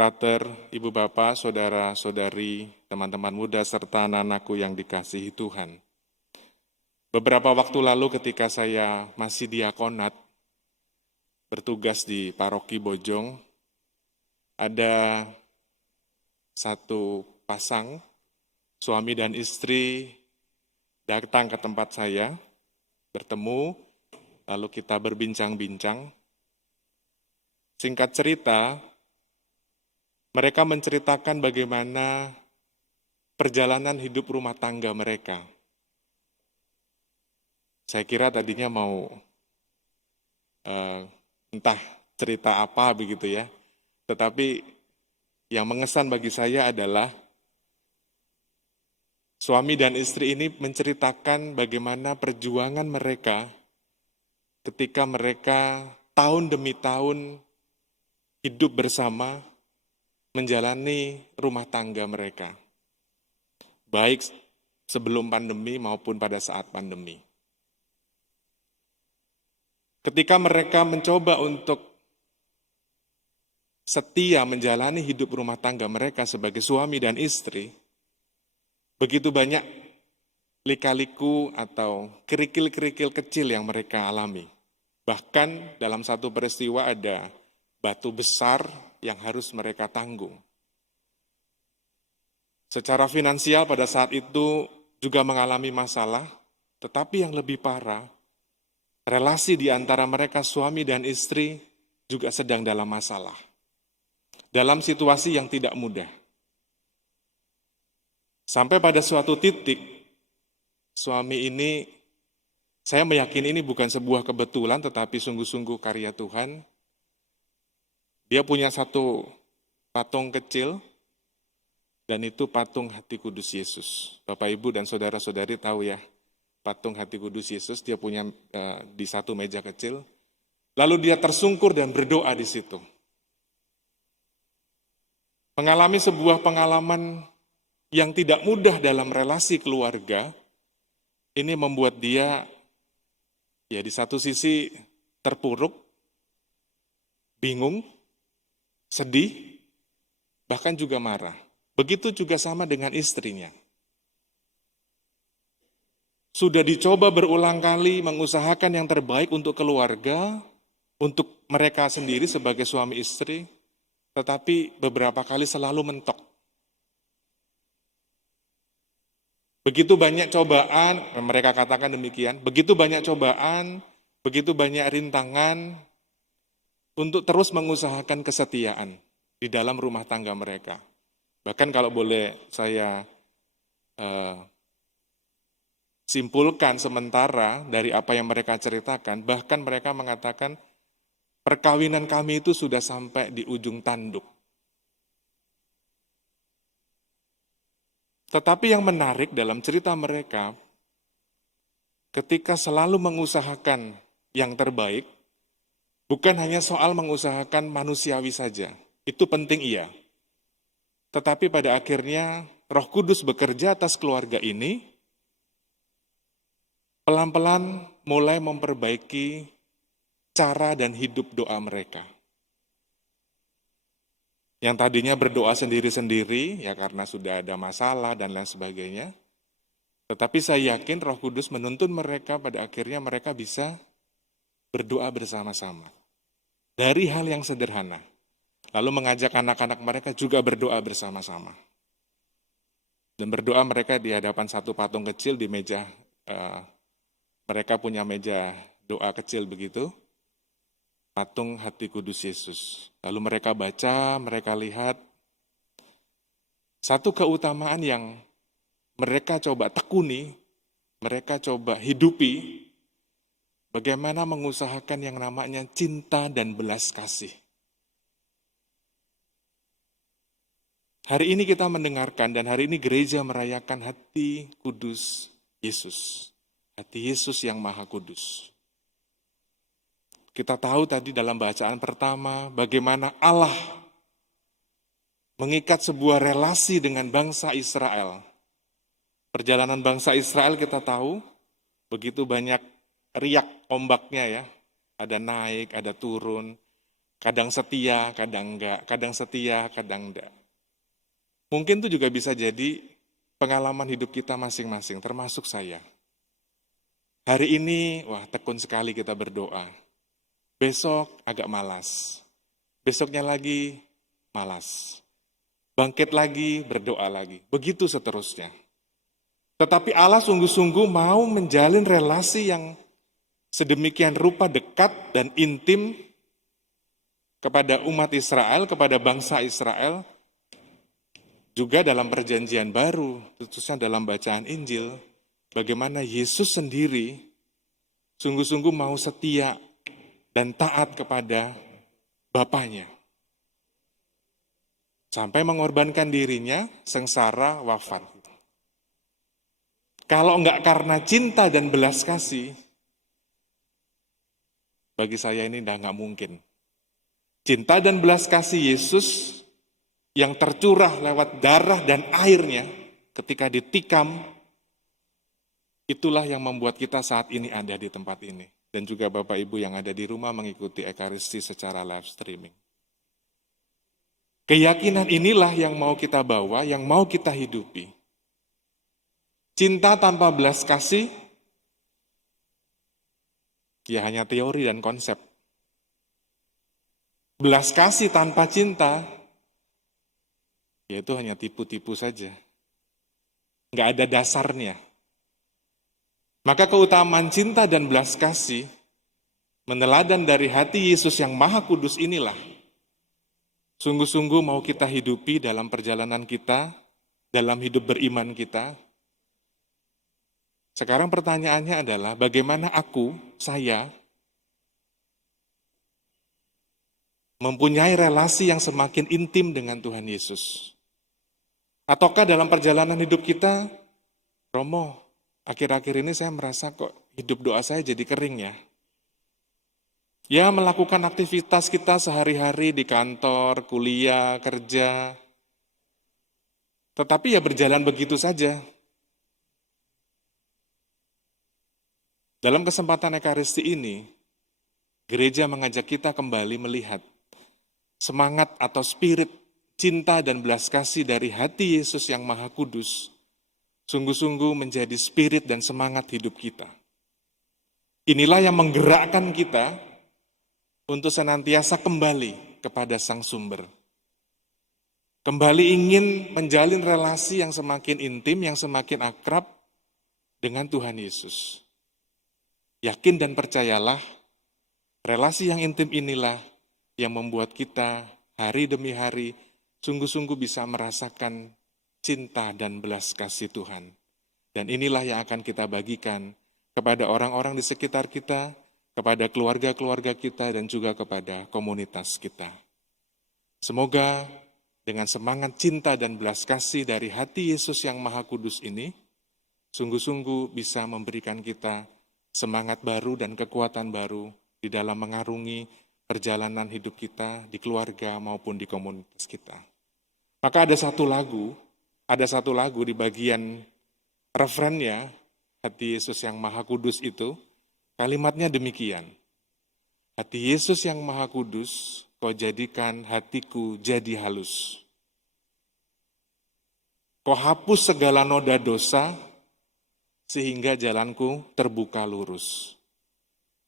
frater, ibu bapak, saudara-saudari, teman-teman muda, serta anak-anakku yang dikasihi Tuhan. Beberapa waktu lalu ketika saya masih diakonat, bertugas di paroki Bojong, ada satu pasang, suami dan istri datang ke tempat saya, bertemu, lalu kita berbincang-bincang. Singkat cerita, mereka menceritakan bagaimana perjalanan hidup rumah tangga mereka. Saya kira tadinya mau entah cerita apa begitu ya, tetapi yang mengesan bagi saya adalah suami dan istri ini menceritakan bagaimana perjuangan mereka ketika mereka tahun demi tahun hidup bersama, menjalani rumah tangga mereka, baik sebelum pandemi maupun pada saat pandemi. Ketika mereka mencoba untuk setia menjalani hidup rumah tangga mereka sebagai suami dan istri, begitu banyak lika-liku atau kerikil-kerikil kecil yang mereka alami. Bahkan dalam satu peristiwa ada batu besar yang harus mereka tanggung. Secara finansial pada saat itu juga mengalami masalah, tetapi yang lebih parah, relasi di antara mereka suami dan istri juga sedang dalam masalah. Dalam situasi yang tidak mudah. Sampai pada suatu titik, suami ini, saya meyakini ini bukan sebuah kebetulan, tetapi sungguh-sungguh karya Tuhan. Dia punya satu patung kecil, dan itu patung hati kudus Yesus. Bapak, Ibu, dan saudara-saudari tahu ya, patung hati kudus Yesus, dia punya di satu meja kecil. Lalu dia tersungkur dan berdoa di situ. Mengalami sebuah pengalaman yang tidak mudah dalam relasi keluarga, ini membuat dia ya di satu sisi terpuruk, bingung, sedih, bahkan juga marah. Begitu juga sama dengan istrinya. Sudah dicoba berulang kali mengusahakan yang terbaik untuk keluarga, untuk mereka sendiri sebagai suami istri, tetapi beberapa kali selalu mentok. Begitu banyak cobaan, mereka katakan demikian, begitu banyak cobaan, begitu banyak rintangan untuk terus mengusahakan kesetiaan di dalam rumah tangga mereka. Bahkan kalau boleh saya simpulkan sementara dari apa yang mereka ceritakan, bahkan mereka mengatakan perkawinan kami itu sudah sampai di ujung tanduk. Tetapi yang menarik dalam cerita mereka, ketika selalu mengusahakan yang terbaik, bukan hanya soal mengusahakan manusiawi saja, itu penting iya. Tetapi pada akhirnya Roh Kudus bekerja atas keluarga ini, pelan-pelan mulai memperbaiki cara dan hidup doa mereka. Yang tadinya berdoa sendiri-sendiri, ya karena sudah ada masalah dan lain sebagainya. Tetapi saya yakin Roh Kudus menuntun mereka pada akhirnya mereka bisa berdoa bersama-sama. Dari hal yang sederhana. Lalu mengajak anak-anak mereka juga berdoa bersama-sama. Dan berdoa mereka di hadapan satu patung kecil di meja, mereka punya meja doa kecil begitu. Patung hati kudus Yesus. Lalu mereka baca, mereka lihat satu keutamaan yang mereka coba tekuni, mereka coba hidupi, bagaimana mengusahakan yang namanya cinta dan belas kasih. Hari ini kita mendengarkan dan hari ini gereja merayakan hati kudus Yesus. Hati Yesus yang maha kudus. Kita tahu tadi dalam bacaan pertama bagaimana Allah mengikat sebuah relasi dengan bangsa Israel. Perjalanan bangsa Israel kita tahu begitu banyak riak ombaknya ya. Ada naik, ada turun. Kadang setia, kadang enggak, kadang setia, kadang enggak. Mungkin itu juga bisa jadi pengalaman hidup kita masing-masing, termasuk saya. Hari ini, wah tekun sekali kita berdoa. Besok agak malas. Besoknya lagi malas. Bangkit lagi, berdoa lagi. Begitu seterusnya. Tetapi Allah sungguh-sungguh mau menjalin relasi yang sedemikian rupa dekat dan intim kepada umat Israel, kepada bangsa Israel, juga dalam perjanjian baru, khususnya dalam bacaan Injil, bagaimana Yesus sendiri sungguh-sungguh mau setia dan taat kepada Bapaknya. Sampai mengorbankan dirinya, sengsara, wafat. Kalau enggak karena cinta dan belas kasih, bagi saya ini enggak mungkin. Cinta dan belas kasih Yesus yang tercurah lewat darah dan airnya ketika ditikam, itulah yang membuat kita saat ini ada di tempat ini. Dan juga Bapak Ibu yang ada di rumah mengikuti Ekaristi secara live streaming. Keyakinan inilah yang mau kita bawa, yang mau kita hidupi. Cinta tanpa belas kasih, ya hanya teori dan konsep. Belas kasih tanpa cinta, yaitu hanya tipu-tipu saja. Nggak ada dasarnya. Maka keutamaan cinta dan belas kasih, meneladan dari hati Yesus yang Maha Kudus inilah, sungguh-sungguh mau kita hidupi dalam perjalanan kita, dalam hidup beriman kita. Sekarang pertanyaannya adalah, bagaimana saya, mempunyai relasi yang semakin intim dengan Tuhan Yesus? Ataukah dalam perjalanan hidup kita, Romo, akhir-akhir ini saya merasa kok hidup doa saya jadi kering ya. Ya, melakukan aktivitas kita sehari-hari di kantor, kuliah, kerja. Tetapi ya berjalan begitu saja. Dalam kesempatan Ekaristi ini, gereja mengajak kita kembali melihat semangat atau spirit cinta dan belas kasih dari hati Yesus yang Maha Kudus, sungguh-sungguh menjadi spirit dan semangat hidup kita. Inilah yang menggerakkan kita untuk senantiasa kembali kepada Sang Sumber. Kembali ingin menjalin relasi yang semakin intim, yang semakin akrab dengan Tuhan Yesus. Yakin dan percayalah, relasi yang intim inilah yang membuat kita hari demi hari sungguh-sungguh bisa merasakan cinta dan belas kasih Tuhan. Dan inilah yang akan kita bagikan kepada orang-orang di sekitar kita, kepada keluarga-keluarga kita, dan juga kepada komunitas kita. Semoga dengan semangat cinta dan belas kasih dari hati Yesus yang Maha Kudus ini, sungguh-sungguh bisa memberikan kita semangat baru dan kekuatan baru di dalam mengarungi perjalanan hidup kita di keluarga maupun di komunitas kita. Maka ada satu lagu di bagian refrennya, hati Yesus yang Maha Kudus itu, kalimatnya demikian. Hati Yesus yang Maha Kudus, kau jadikan hatiku jadi halus. Kau hapus segala noda dosa, sehingga jalanku terbuka lurus.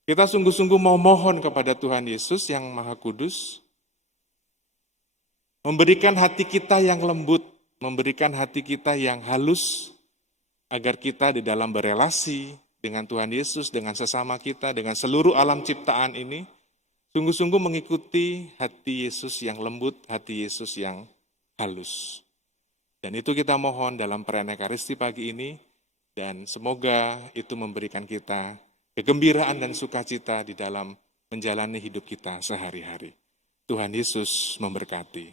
Kita sungguh-sungguh mau mohon kepada Tuhan Yesus yang Maha Kudus, memberikan hati kita yang lembut, memberikan hati kita yang halus, agar kita di dalam berelasi dengan Tuhan Yesus, dengan sesama kita, dengan seluruh alam ciptaan ini, sungguh-sungguh mengikuti hati Yesus yang lembut, hati Yesus yang halus. Dan itu kita mohon dalam perayaan Ekaristi pagi ini, dan semoga itu memberikan kita kegembiraan dan sukacita di dalam menjalani hidup kita sehari-hari. Tuhan Yesus memberkati.